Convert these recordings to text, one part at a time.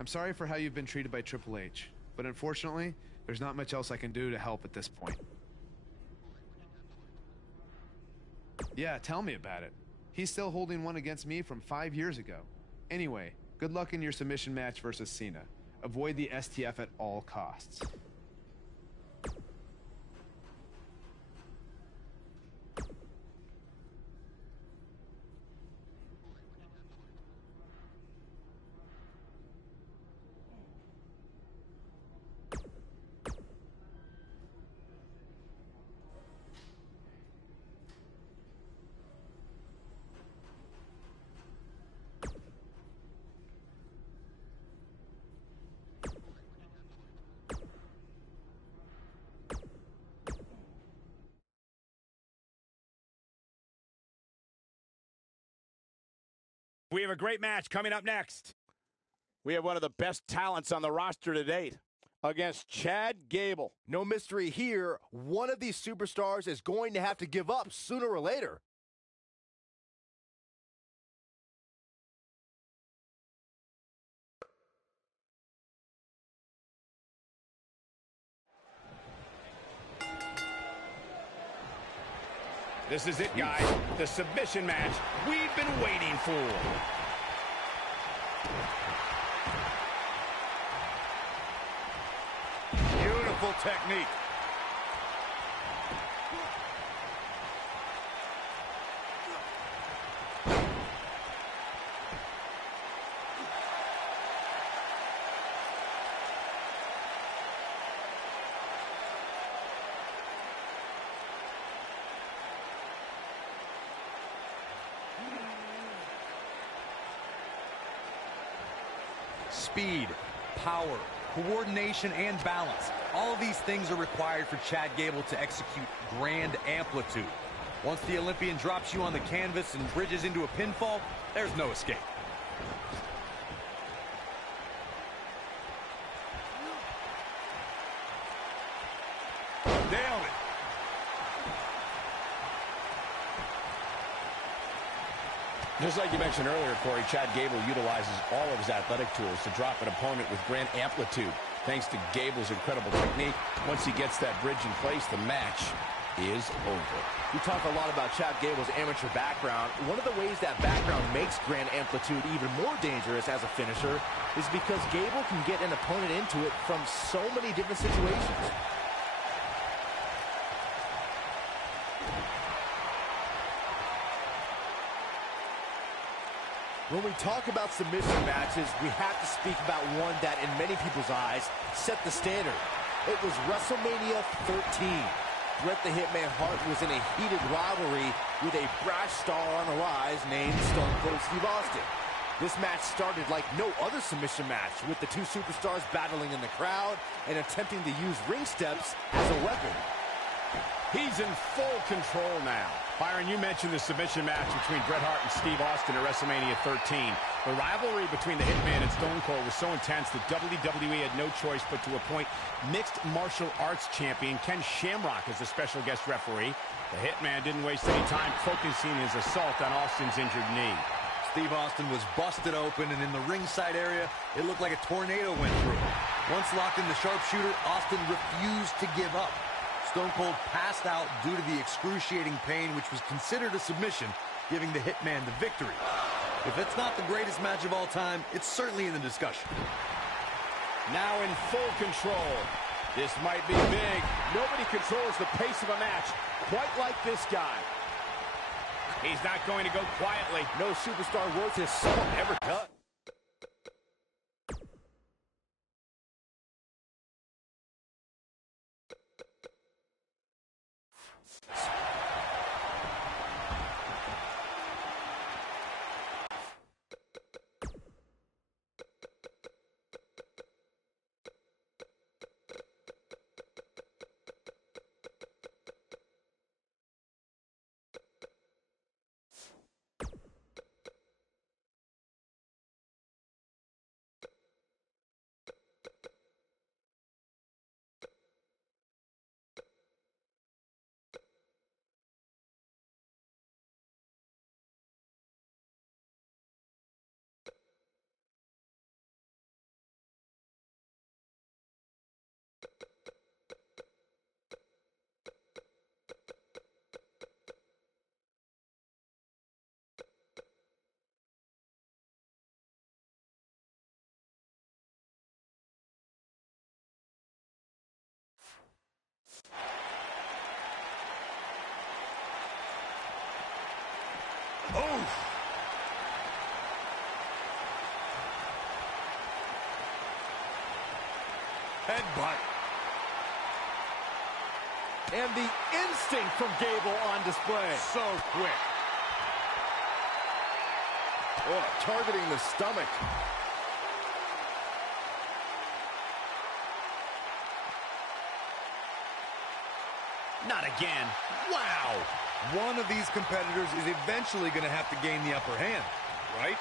I'm sorry for how you've been treated by Triple H, but unfortunately, there's not much else I can do to help at this point. Yeah, tell me about it. He's still holding one against me from 5 years ago. Anyway, good luck in your submission match versus Cena. Avoid the STF at all costs. We have a great match coming up next. We have one of the best talents on the roster to date against Chad Gable. No mystery here. One of these superstars is going to have to give up sooner or later. This is it, guys. The submission match we've been waiting for. Beautiful technique. Speed, power, coordination, and balance. All of these things are required for Chad Gable to execute grand amplitude. Once the Olympian drops you on the canvas and bridges into a pinfall, there's no escape. Nailed it. Just like you mentioned earlier, Corey, Chad Gable utilizes all of his athletic tools to drop an opponent with grand amplitude. Thanks to Gable's incredible technique, once he gets that bridge in place, the match is over. We talk a lot about Chad Gable's amateur background. One of the ways that background makes grand amplitude even more dangerous as a finisher is because Gable can get an opponent into it from so many different situations. When we talk about submission matches, we have to speak about one that, in many people's eyes, set the standard. It was WrestleMania 13. Bret the Hitman Hart was in a heated rivalry with a brash star on the rise named Stone Cold Steve Austin. This match started like no other submission match, with the two superstars battling in the crowd and attempting to use ring steps as a weapon. He's in full control now. Byron, you mentioned the submission match between Bret Hart and Steve Austin at WrestleMania 13. The rivalry between the Hitman and Stone Cold was so intense that WWE had no choice but to appoint mixed martial arts champion Ken Shamrock as a special guest referee. The Hitman didn't waste any time focusing his assault on Austin's injured knee. Steve Austin was busted open, and in the ringside area, it looked like a tornado went through. Once locked in the sharpshooter, Austin refused to give up. Stone Cold passed out due to the excruciating pain, which was considered a submission, giving the Hitman the victory. If it's not the greatest match of all time, it's certainly in the discussion. Now in full control. This might be big. Nobody controls the pace of a match quite like this guy. He's not going to go quietly. No superstar worth his salt ever cut. Oh! Headbutt. And the instinct from Gable on display. So quick. Oh, targeting the stomach. Not again. Wow. One of these competitors is eventually going to have to gain the upper hand, right?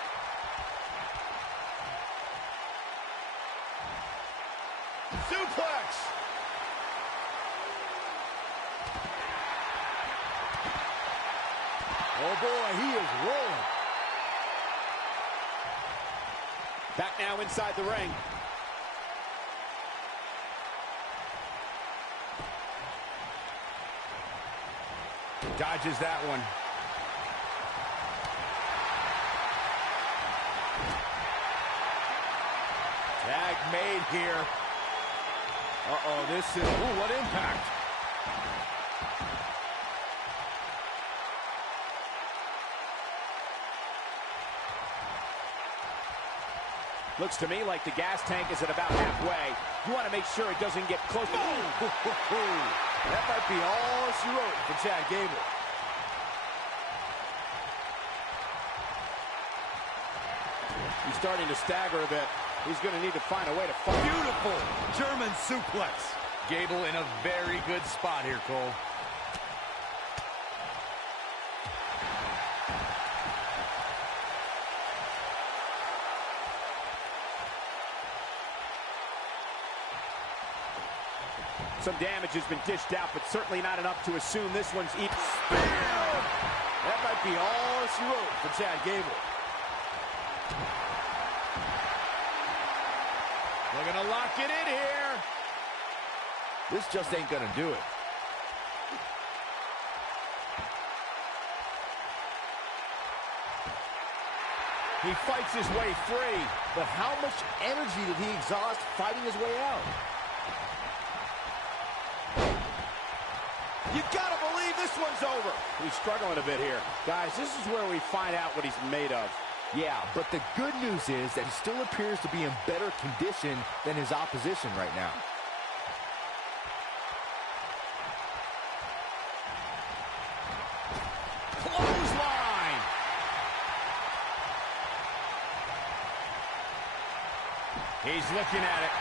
Suplex. Oh boy, he is rolling. Back now inside the ring. Dodges that one. Tag made here. Uh-oh, this is... Ooh, what impact. Looks to me like the gas tank is at about halfway. You want to make sure it doesn't get close. That might be all she wrote for Chad Gable. He's starting to stagger a bit. He's going to need to find a way to fight. Beautiful German suplex. Gable in a very good spot here, Cole. Some damage has been dished out, but certainly not enough to assume this one's even. That might be all she wrote for Chad Gable. They're going to lock it in here. This just ain't gonna do it. He fights his way free. But how much energy did he exhaust fighting his way out? You gotta believe this one's over. He's struggling a bit here. Guys, this is where we find out what he's made of. Yeah, but the good news is that he still appears to be in better condition than his opposition right now. Clothesline. He's looking at it.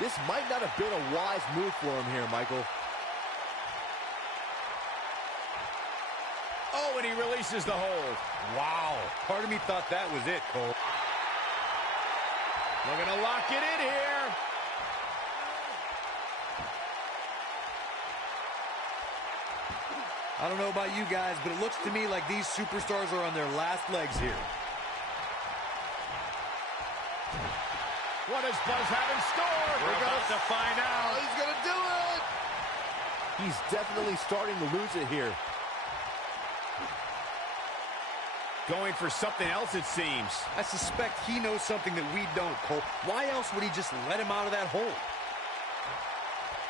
This might not have been a wise move for him here, Michael. Oh, and he releases the hold. Wow. Part of me thought that was it, Cole. They're going to lock it in here. I don't know about you guys, but it looks to me like these superstars are on their last legs here. What does Buzz have in store? We're about to find out. He's gonna do it! He's definitely starting to lose it here. Going for something else, it seems. I suspect he knows something that we don't, Cole. Why else would he just let him out of that hole?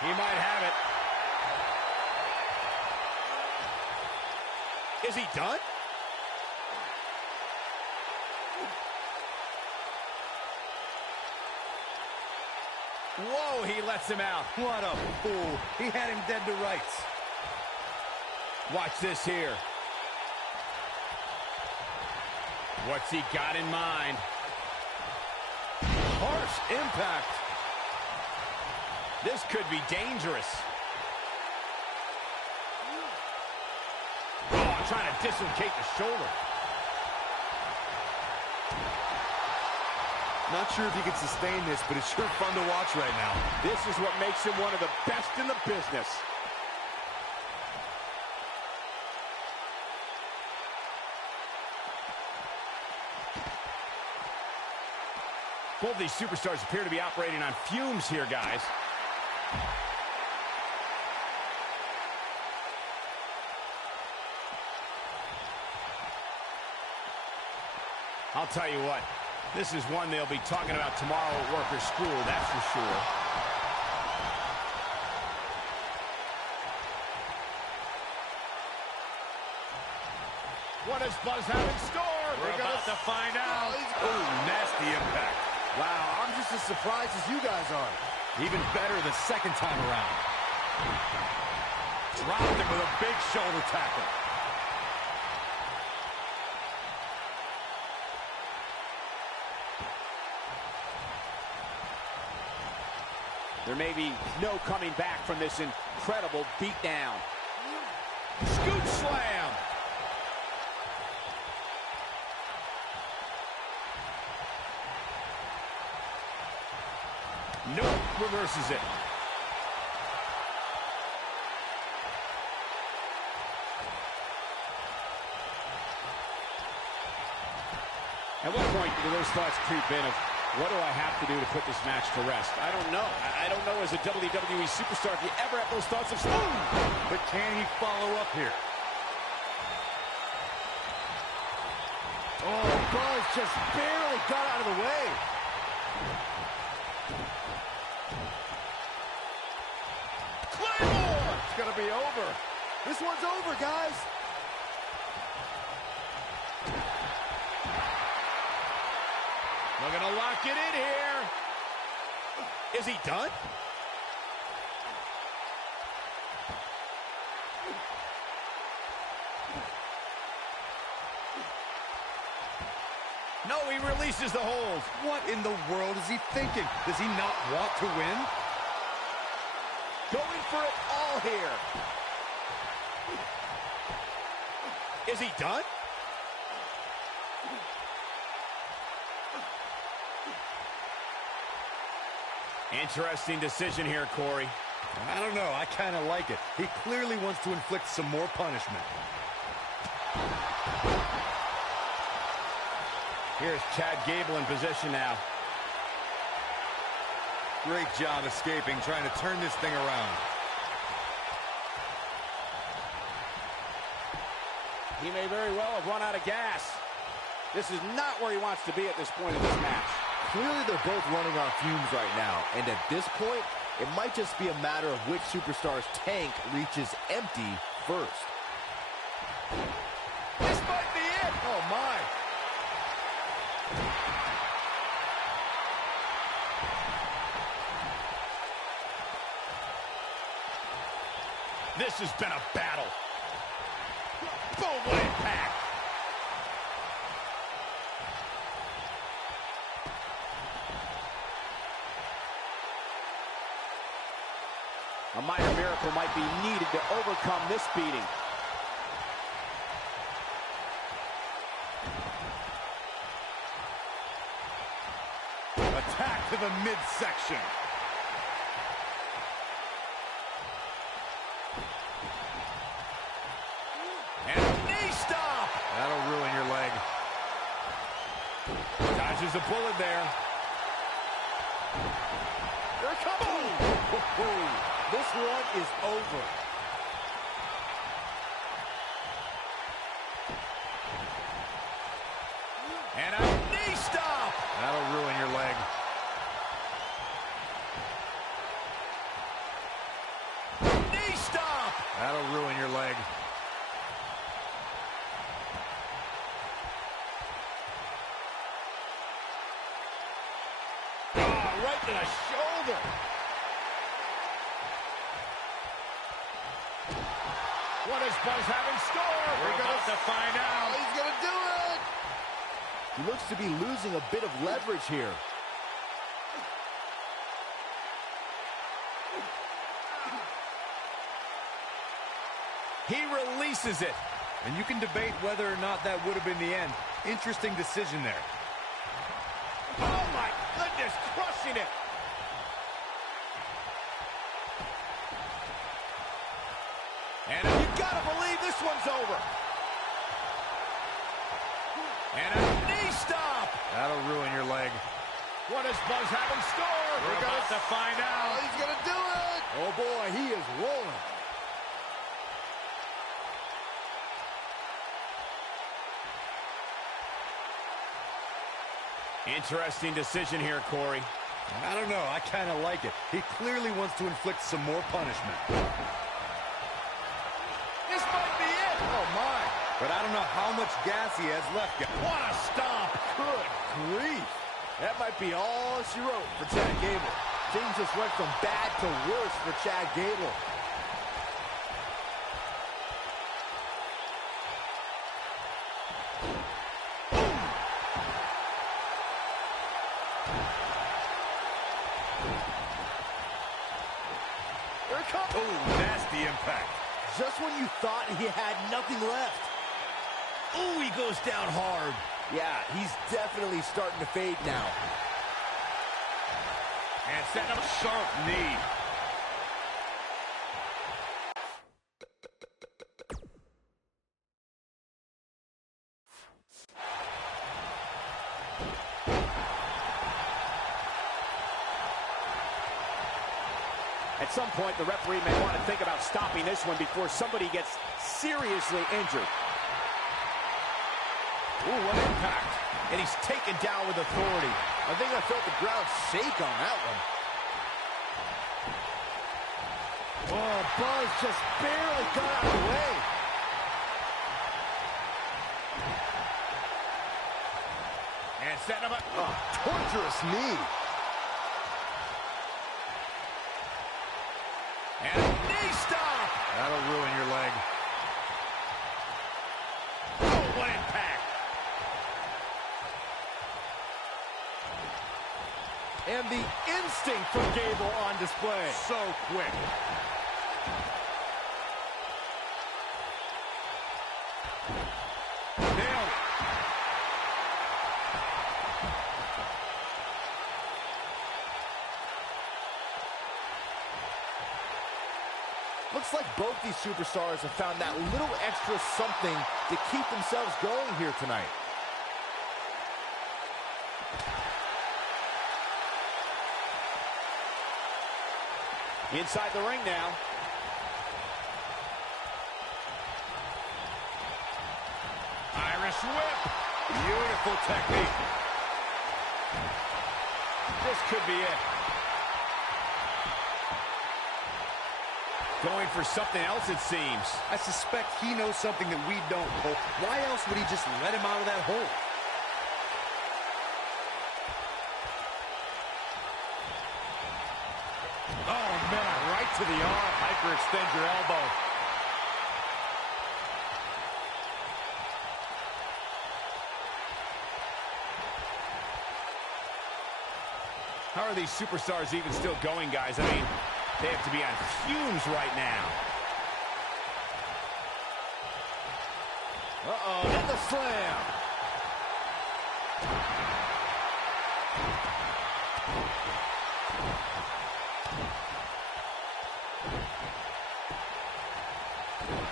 He might have it. Is he done? Whoa, he lets him out. What a fool. He had him dead to rights. Watch this here. What's he got in mind? Harsh impact. This could be dangerous. Oh, trying to dislocate the shoulder. Not sure if he can sustain this, but it's sure fun to watch right now. This is what makes him one of the best in the business. Both these superstars appear to be operating on fumes here, guys. I'll tell you what, this is one they'll be talking about tomorrow at work or school, that's for sure. What does Buzz have in store? We're about to find out. Oh, nasty impact. Wow, I'm just as surprised as you guys are. Even better the second time around. Dropped him with a big shoulder tackle. There may be no coming back from this incredible beatdown. Scoot slam. Nope, reverses it. At what point do those thoughts creep in of, what do I have to do to put this match to rest? I don't know. I don't know as a WWE superstar if you ever have those thoughts of, But can he follow up here? Oh, Buzz just barely got out of the way. Claymore! It's going to be over. This one's over, guys. They're going to lock it in here. Is he done? No, he releases the hold. What in the world is he thinking? Does he not want to win? Going for it all here. Is he done? Interesting decision here, Corey. I don't know. I kind of like it. He clearly wants to inflict some more punishment. Here's Chad Gable in position now. Great job escaping, trying to turn this thing around. He may very well have run out of gas. This is not where he wants to be at this point in this match. Clearly, they're both running on fumes right now, and at this point, it might just be a matter of which superstar's tank reaches empty first. This might be it. Oh, my. This has been a battle. Boom, what impact. A minor miracle might be needed to overcome this beating. Attack to the midsection. And a knee stop. That'll ruin your leg. Dodges a bullet there. Here it comes. This one is over. And a knee stop. That'll ruin your leg. Knee stop. That'll ruin your leg. Oh, right to the shoulder. What does Buzz have in store? We're about to find out. Oh, he's gonna do it. He looks to be losing a bit of leverage here. He releases it. And you can debate whether or not that would have been the end. Interesting decision there. Oh, my goodness, crushing it. And you gotta believe this one's over. And a knee stop. That'll ruin your leg. What does Buzz have in store? We're about to find out. He's gonna do it. Oh boy, he is rolling. Interesting decision here, Corey. I don't know. I kind of like it. He clearly wants to inflict some more punishment. This might be it. Oh, my. but I don't know how much gas he has left. What a stomp! Good grief. That might be all she wrote for Chad Gable. Things just went from bad to worse for Chad Gable. Here it comes. Oh, nasty impact. Just when you thought he had nothing left. Ooh, he goes down hard. Yeah, he's definitely starting to fade now. And set up a sharp knee. At some point, the referee may want to think about stopping this one before somebody gets seriously injured. Ooh, what impact. And he's taken down with authority. I think I felt the ground shake on that one. Oh, Buzz just barely got out of the way. And setting him up. Oh, torturous knee. And a knee stop. That'll ruin your leg. Oh, what impact. And the instinct from Gable on display. So quick. Nailed it. Looks like both these superstars have found that little extra something to keep themselves going here tonight. Inside the ring now. Irish whip. Beautiful technique. This could be it. Going for something else, it seems. I suspect he knows something that we don't, Cole. Why else would he just let him out of that hole? Oh, man, right to the arm. Hyperextend your elbow. How are these superstars even still going, guys? I mean, they have to be on fumes right now. Uh-oh, and the slam.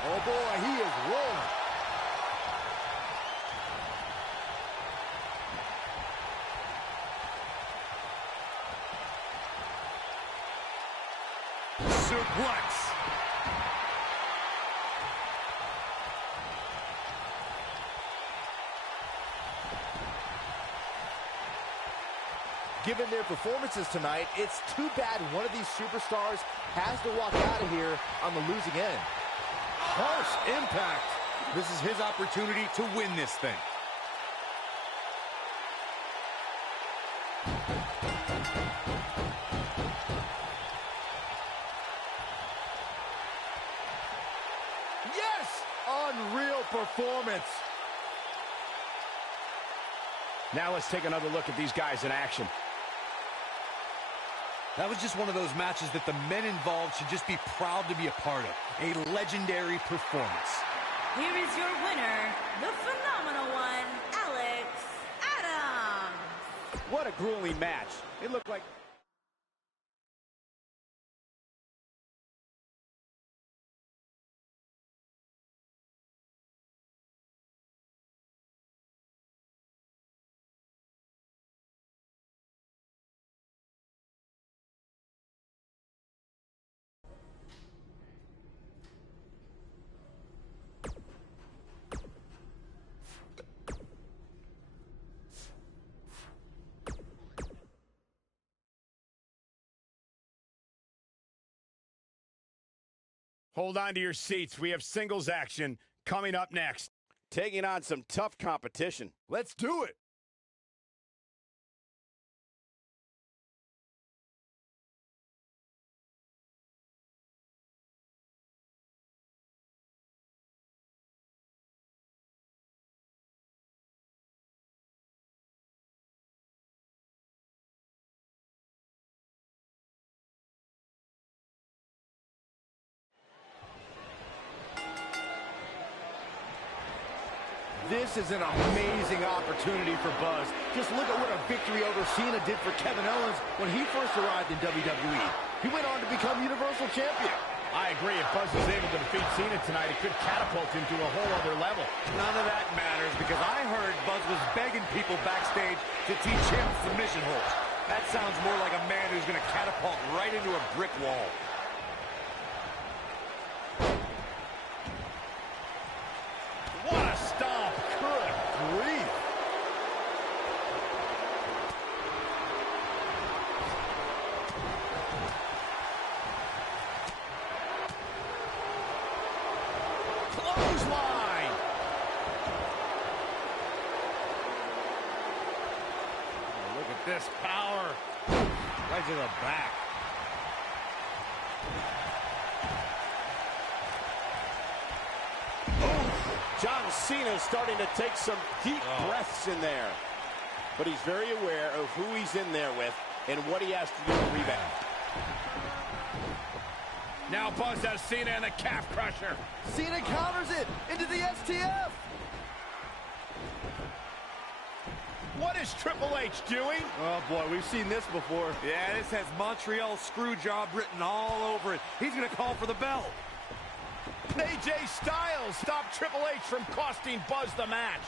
Oh, boy, he is rolling. Suplex. Given their performances tonight, it's too bad one of these superstars has to walk out of here on the losing end. Harsh impact. This is his opportunity to win this thing. Yes! Unreal performance. Now let's take another look at these guys in action. That was just one of those matches that the men involved should just be proud to be a part of. A legendary performance. Here is your winner, the phenomenal one, Alex Adams. What a grueling match. It looked like... Hold on to your seats. We have singles action coming up next. taking on some tough competition. Let's do it. This is an amazing opportunity for Buzz. Just look at what a victory over Cena did for Kevin Owens when he first arrived in WWE. He went on to become Universal Champion. I agree. If Buzz is able to defeat Cena tonight, it could catapult him to a whole other level. None of that matters because I heard Buzz was begging people backstage to teach him submission holds. That sounds more like a man who's going to catapult right into a brick wall. What a stomp. Good grief. Clothesline. Oh, look at this power. Right to the back. John Cena starting to take some deep breaths in there. But he's very aware of who he's in there with and what he has to do to rebound. Now Buzz has Cena in the calf crusher. Cena counters it into the STF. What is Triple H doing? Oh, boy, we've seen this before. Yeah, this has Montreal Screwjob written all over it. He's going to call for the bell. AJ Styles stopped Triple H from costing Buzz the match.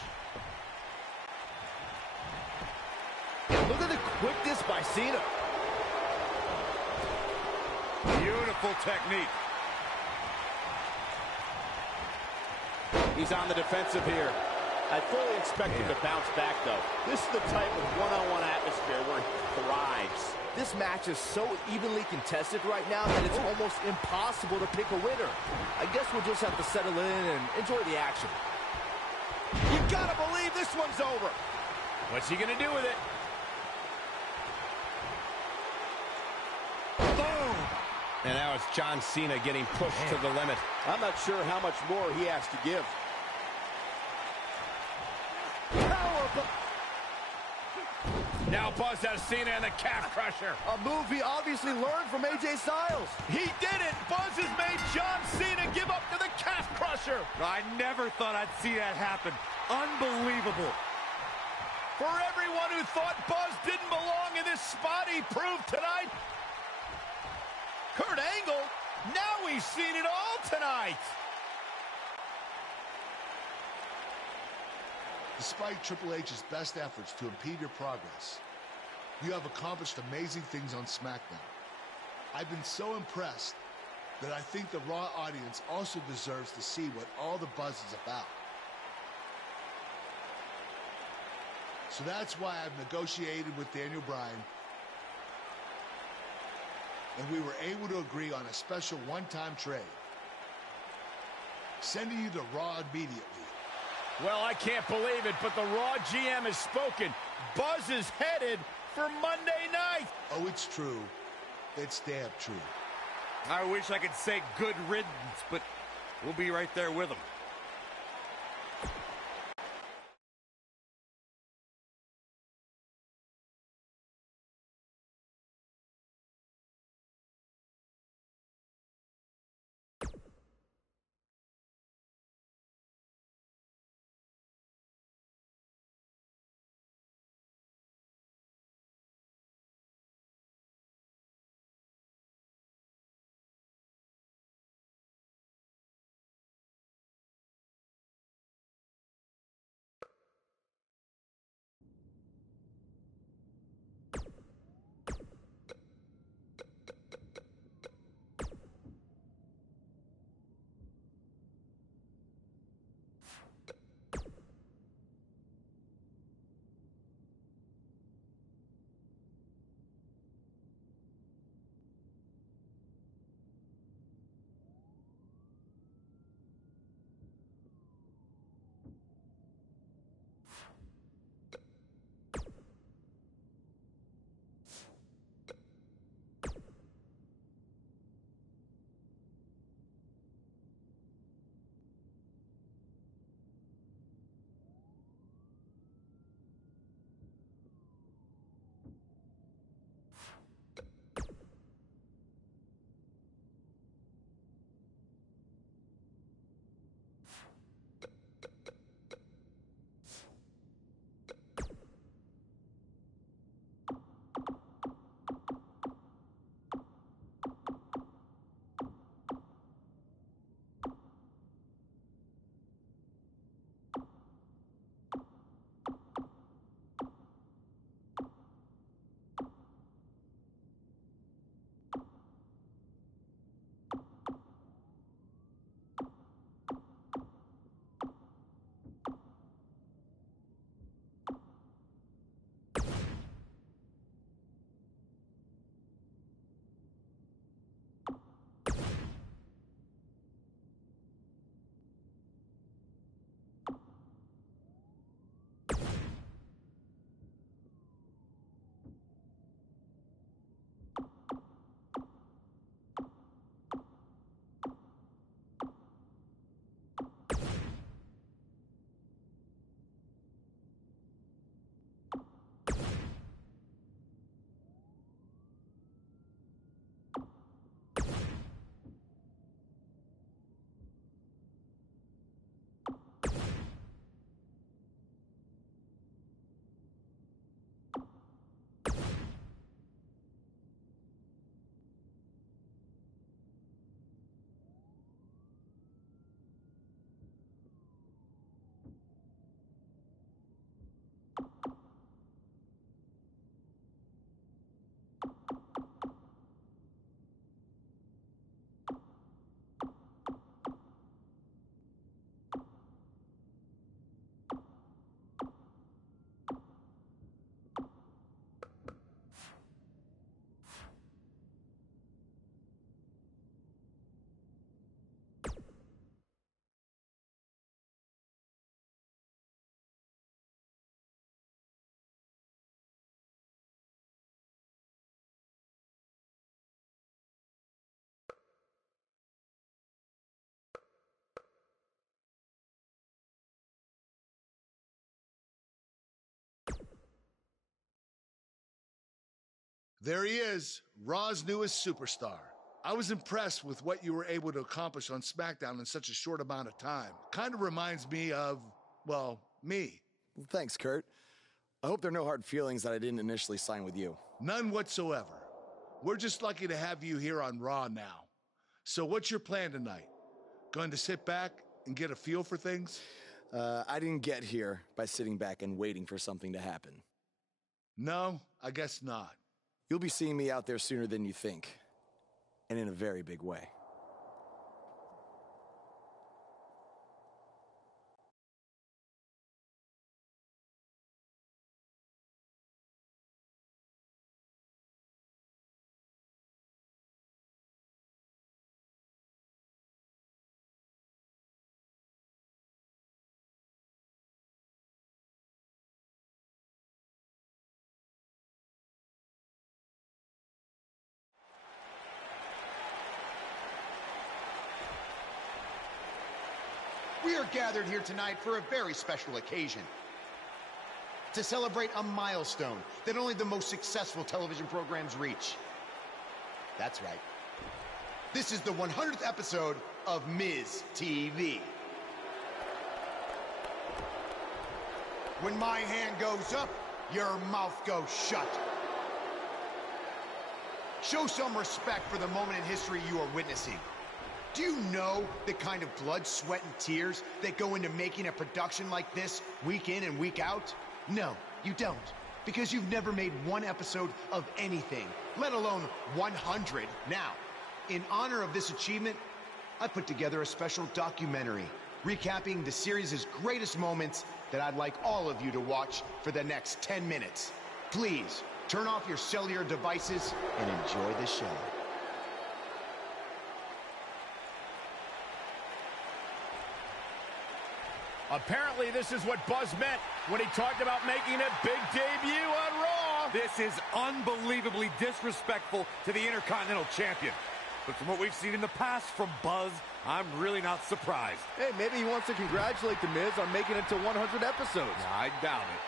Look at the quickness by Cena. Beautiful technique. He's on the defensive here. I fully expect him to bounce back, though. This is the type of one-on-one atmosphere where he thrives. This match is so evenly contested right now that it's almost impossible to pick a winner. I guess we'll just have to settle in and enjoy the action. You gotta believe this one's over. What's he gonna do with it? Boom! And now it's John Cena getting pushed to the limit. I'm not sure how much more he has to give. Now Buzz has Cena in the calf crusher. A move he obviously learned from AJ Styles. He did it! Buzz has made John Cena give up to the calf crusher. I never thought I'd see that happen. Unbelievable. For everyone who thought Buzz didn't belong in this spot, he proved tonight. Kurt Angle, now we've seen it all tonight. Despite Triple H's best efforts to impede your progress, you have accomplished amazing things on SmackDown. I've been so impressed that I think the Raw audience also deserves to see what all the buzz is about. So that's why I've negotiated with Daniel Bryan, and we were able to agree on a special one-time trade, sending you to Raw immediately. Well, I can't believe it, but the Raw GM has spoken. Buzz is headed for Monday night. Oh, it's true. It's damn true. I wish I could say good riddance, but we'll be right there with him. There he is, Raw's newest superstar. I was impressed with what you were able to accomplish on SmackDown in such a short amount of time. Kind of reminds me of, well, me. Well, thanks, Kurt. I hope there are no hard feelings that I didn't initially sign with you. None whatsoever. We're just lucky to have you here on Raw now. So what's your plan tonight? Going to sit back and get a feel for things? I didn't get here by sitting back and waiting for something to happen. No, I guess not. You'll be seeing me out there sooner than you think, and in a very big way. We are gathered here tonight for a very special occasion. To celebrate a milestone that only the most successful television programs reach. That's right. This is the 100th episode of Miz TV. When my hand goes up, your mouth goes shut. Show some respect for the moment in history you are witnessing. Do you know the kind of blood, sweat, and tears that go into making a production like this week in and week out? No, you don't. Because you've never made one episode of anything, let alone 100. Now, in honor of this achievement, I put together a special documentary recapping the series' greatest moments that I'd like all of you to watch for the next 10 minutes. Please, turn off your cellular devices and enjoy the show. Apparently, this is what Buzz meant when he talked about making a big debut on Raw. This is unbelievably disrespectful to the Intercontinental Champion. But from what we've seen in the past from Buzz, I'm really not surprised. Hey, maybe he wants to congratulate The Miz on making it to 100 episodes. I doubt it.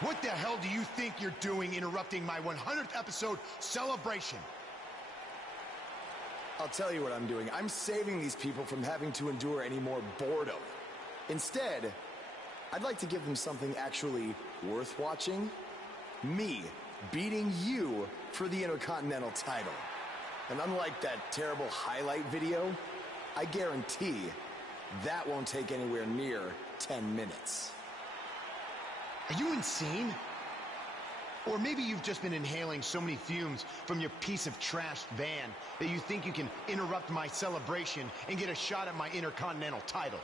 What the hell do you think you're doing interrupting my 100th episode celebration? I'll tell you what I'm doing. I'm saving these people from having to endure any more boredom. Instead, I'd like to give them something actually worth watching. Me beating you for the Intercontinental title. And unlike that terrible highlight video, I guarantee that won't take anywhere near 10 minutes. Are you insane? Or maybe you've just been inhaling so many fumes from your piece of trash van that you think you can interrupt my celebration and get a shot at my Intercontinental title.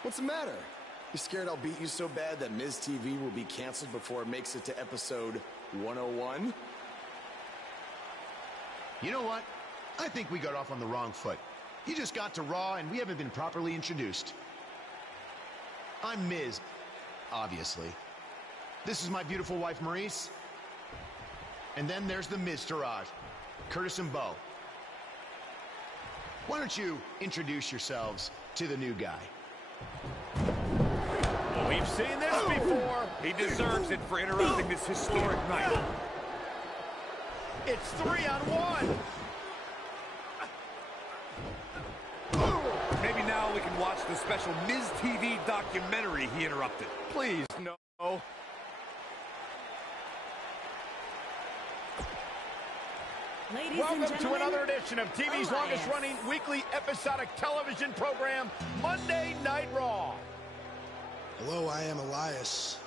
What's the matter? You scared I'll beat you so bad that Miz TV will be canceled before it makes it to episode 101? You know what? I think we got off on the wrong foot. You just got to Raw and we haven't been properly introduced. I'm Miz. Obviously. This is my beautiful wife, Maurice. And then there's the Miztourage, Curtis and Bo. Why don't you introduce yourselves to the new guy? Well, we've seen this before. He deserves it for interrupting this historic night. It's 3-on-1. Maybe now we can watch the special Miz TV documentary he interrupted. Please, no. Ladies Welcome and to gentlemen, another edition of TV's Elias. longest-running weekly episodic television program, Monday Night Raw. Hello, I am Elias.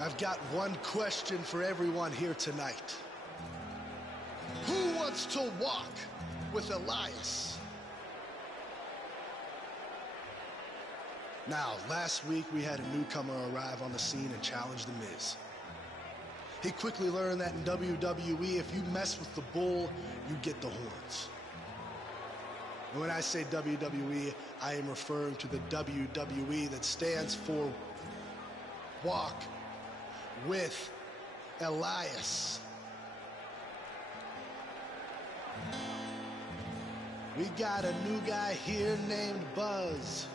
I've got one question for everyone here tonight. Who wants to walk with Elias? Now, last week we had a newcomer arrive on the scene and challenge The Miz. He quickly learned that in WWE, if you mess with the bull, you get the horns. And when I say WWE, I am referring to the WWE that stands for Walk with Elias. We got a new guy here named Buzz,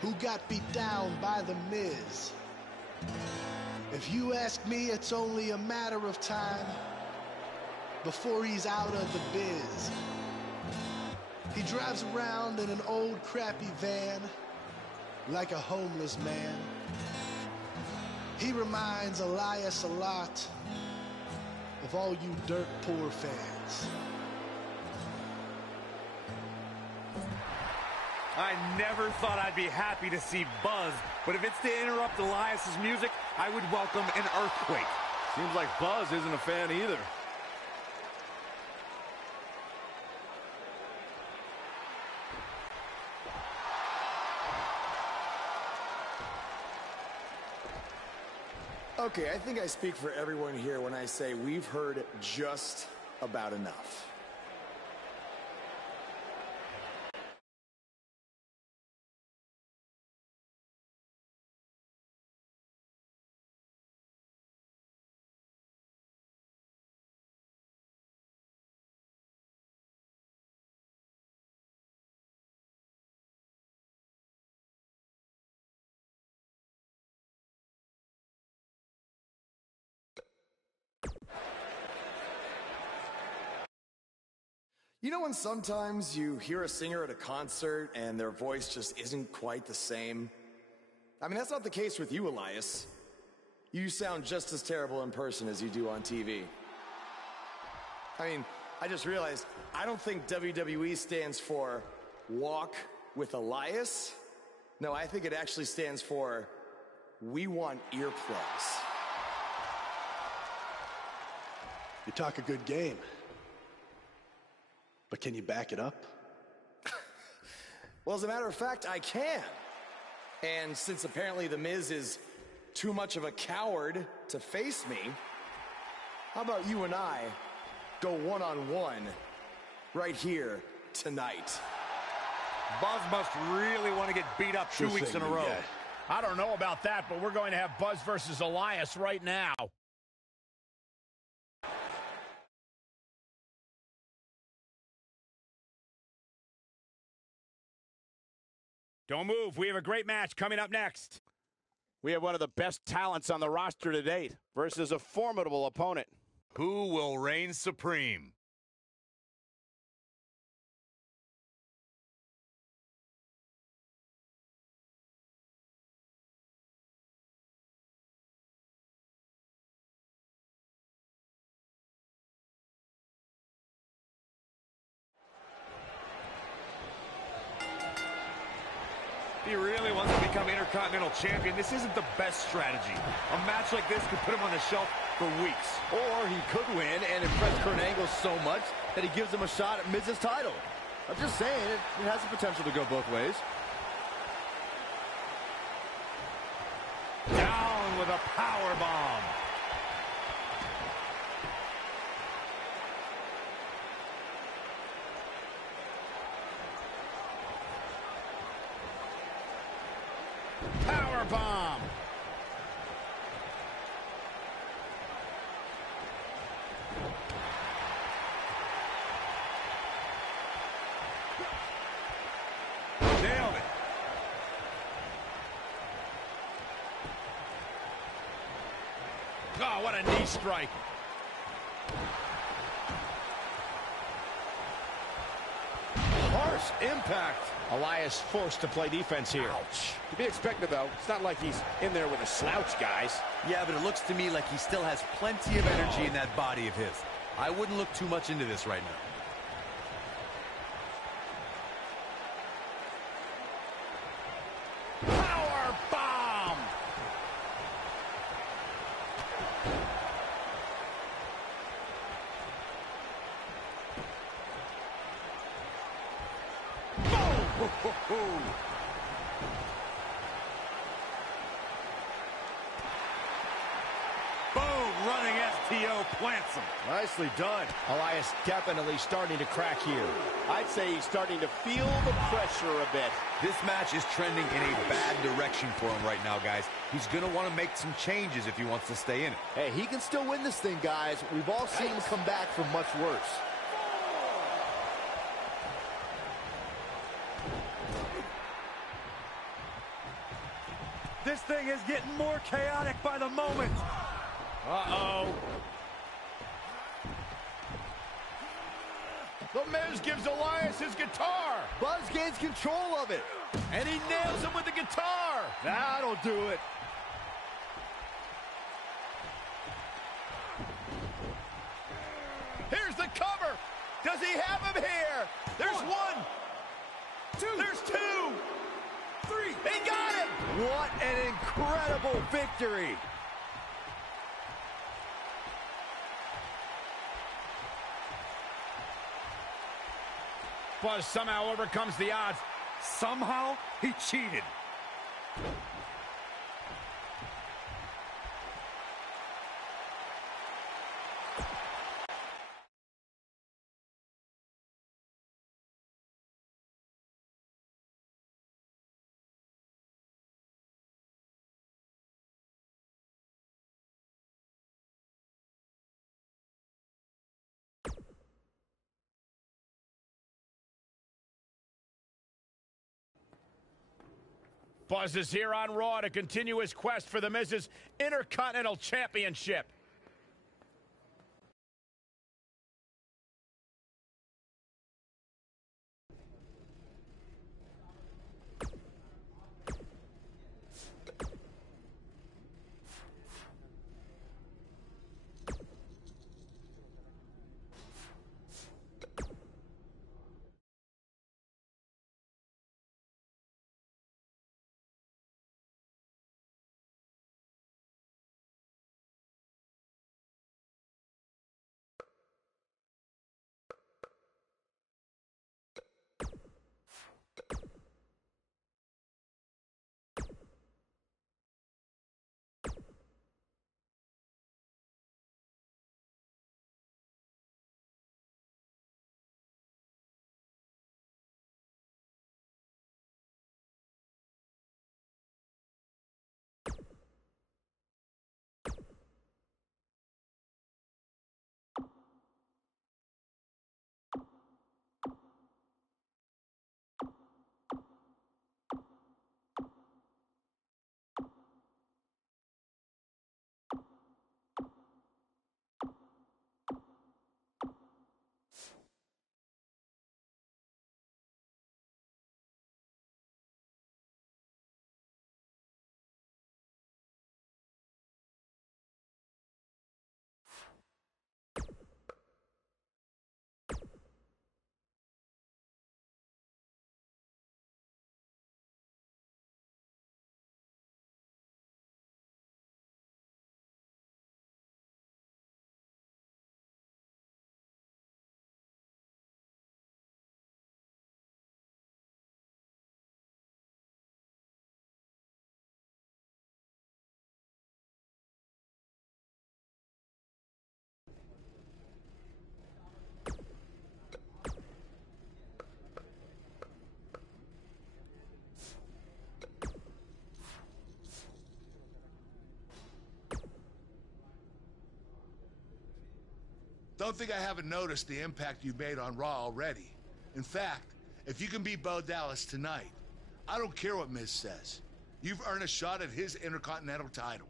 who got beat down by The Miz. If you ask me, it's only a matter of time before he's out of the biz. He drives around in an old crappy van like a homeless man. He reminds Elias a lot of all you dirt poor fans. I never thought I'd be happy to see Buzz, but if it's to interrupt Elias's music, I would welcome an earthquake. Seems like Buzz isn't a fan either. Okay, I think I speak for everyone here when I say we've heard just about enough. You know when sometimes you hear a singer at a concert and their voice just isn't quite the same? I mean, that's not the case with you, Elias. You sound just as terrible in person as you do on TV. I mean, I just realized, I don't think WWE stands for Walk with Elias. No, I think it actually stands for We Want Earplugs. You talk a good game, but can you back it up? Well, as a matter of fact, I can. And since apparently The Miz is too much of a coward to face me, how about you and I go one-on-one right here tonight? Buzz must really want to get beat up 2 weeks in a row. I don't know about that, but we're going to have Buzz versus Elias right now. Don't move. We have a great match coming up next. We have one of the best talents on the roster to date versus a formidable opponent. Who will reign supreme? If he really wants to become Intercontinental Champion, this isn't the best strategy. A match like this could put him on the shelf for weeks. Or he could win and impress Kurt Angle so much that he gives him a shot at Miz's title. I'm just saying, it has the potential to go both ways. Down with a power bomb. Power bomb. Nailed it. Oh, what a knee strike. Harsh impact. Elias forced to play defense here. Ouch. To be expected, though. It's not like he's in there with a slouch, guys. Yeah, but it looks to me like he still has plenty of energy in that body of his. I wouldn't look too much into this right now. Power bomb. Boom! Boom, plants him. Nicely done. Elias definitely starting to crack here. I'd say he's starting to feel the pressure a bit. This match is trending in a bad direction for him right now, guys. He's going to want to make some changes if he wants to stay in it. Hey, he can still win this thing, guys. We've all seen him come back from much worse. This thing is getting more chaotic by the moment. Uh-oh. The Miz gives Elias his guitar. Buzz gains control of it. And he nails him with the guitar. That'll do it. Here's the cover. Does he have him here? There's one. Two. There's two. Three. He got him. What an incredible victory. Buzz somehow overcomes the odds. Somehow he cheated. Buzz is here on Raw to continue his quest for the Miz's Intercontinental Championship. Don't think I haven't noticed the impact you've made on Raw already. In fact, if you can beat Bo Dallas tonight, I don't care what Miz says. You've earned a shot at his Intercontinental title.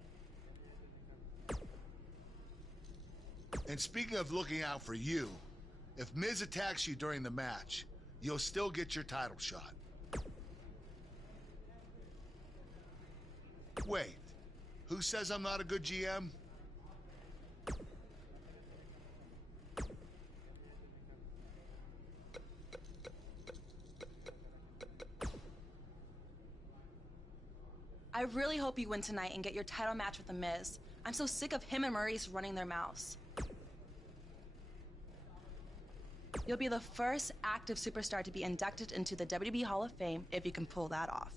And speaking of looking out for you, if Miz attacks you during the match, you'll still get your title shot. Wait, who says I'm not a good GM? I really hope you win tonight and get your title match with The Miz. I'm so sick of him and Maurice running their mouths. You'll be the first active superstar to be inducted into the WWE Hall of Fame if you can pull that off.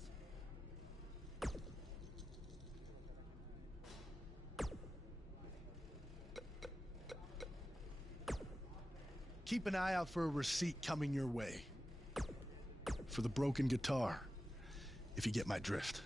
Keep an eye out for a receipt coming your way. For the broken guitar, if you get my drift.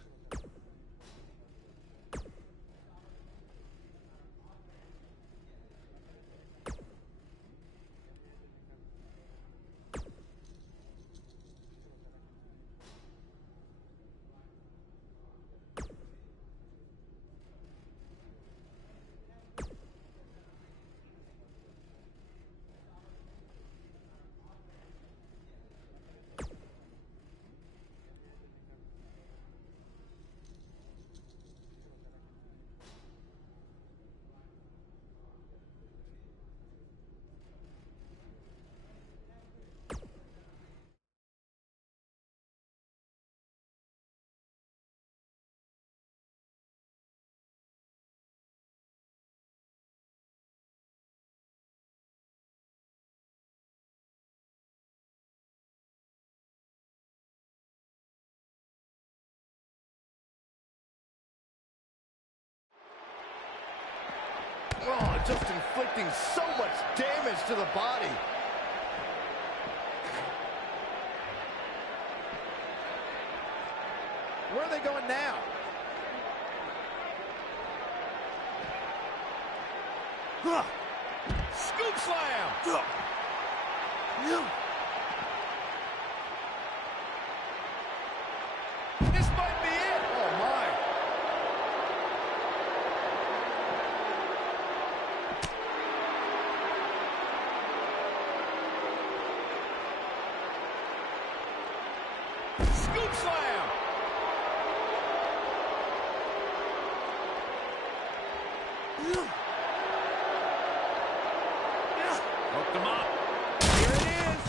Oh, just inflicting so much damage to the body. Where are they going now? Scoop slam! This might be it! Oh, my. Scoop slam! Hooked him up. Here it is.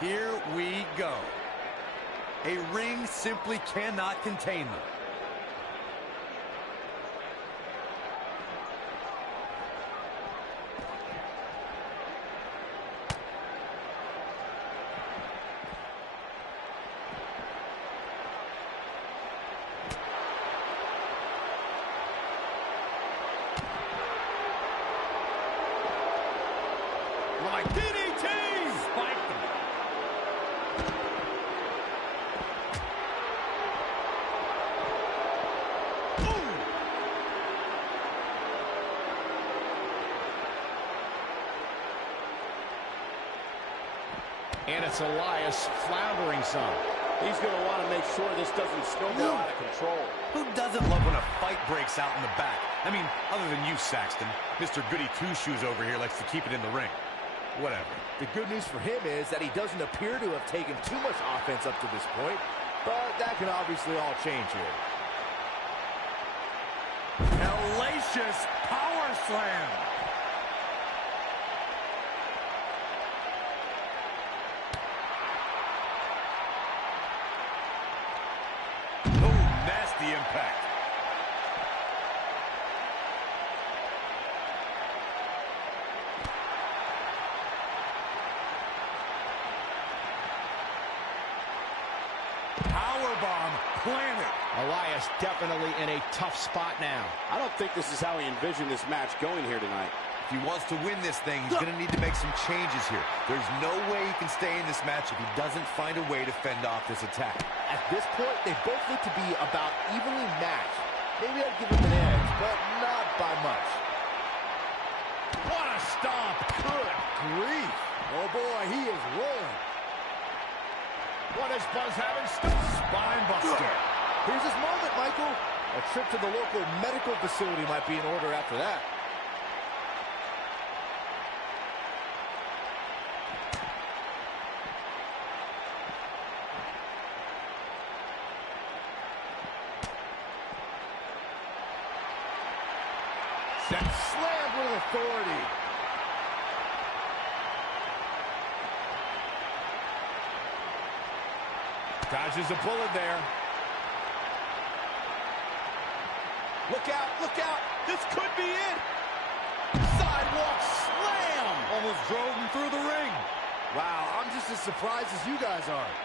Here we go. A ring simply cannot contain them. Like DDT! Spiked him. And it's Elias floundering some. He's going to want to make sure this doesn't snowball out of control. Who doesn't love when a fight breaks out in the back? I mean, other than you, Saxton. Mr. Goody Two-Shoes over here likes to keep it in the ring. Whatever. The good news for him is that he doesn't appear to have taken too much offense up to this point, but that can obviously all change here. Hellacious power slam. Oh, nasty impact. Powerbomb planted. Elias definitely in a tough spot now. I don't think this is how he envisioned this match going here tonight. If he wants to win this thing, he's going to need to make some changes here. There's no way he can stay in this match if he doesn't find a way to fend off this attack. At this point, they both look to be about evenly matched. Maybe I'd give him an edge, but not by much. What a stomp. Good grief. Oh, boy, he is rolling. What is Buzz having? Spine buster. Here's his moment, Michael. A trip to the local medical facility might be in order after that. Slammed with authority. Dodges a bullet there. Look out, look out. This could be it. Sidewalk slam. Almost drove him through the ring. Wow, I'm just as surprised as you guys are.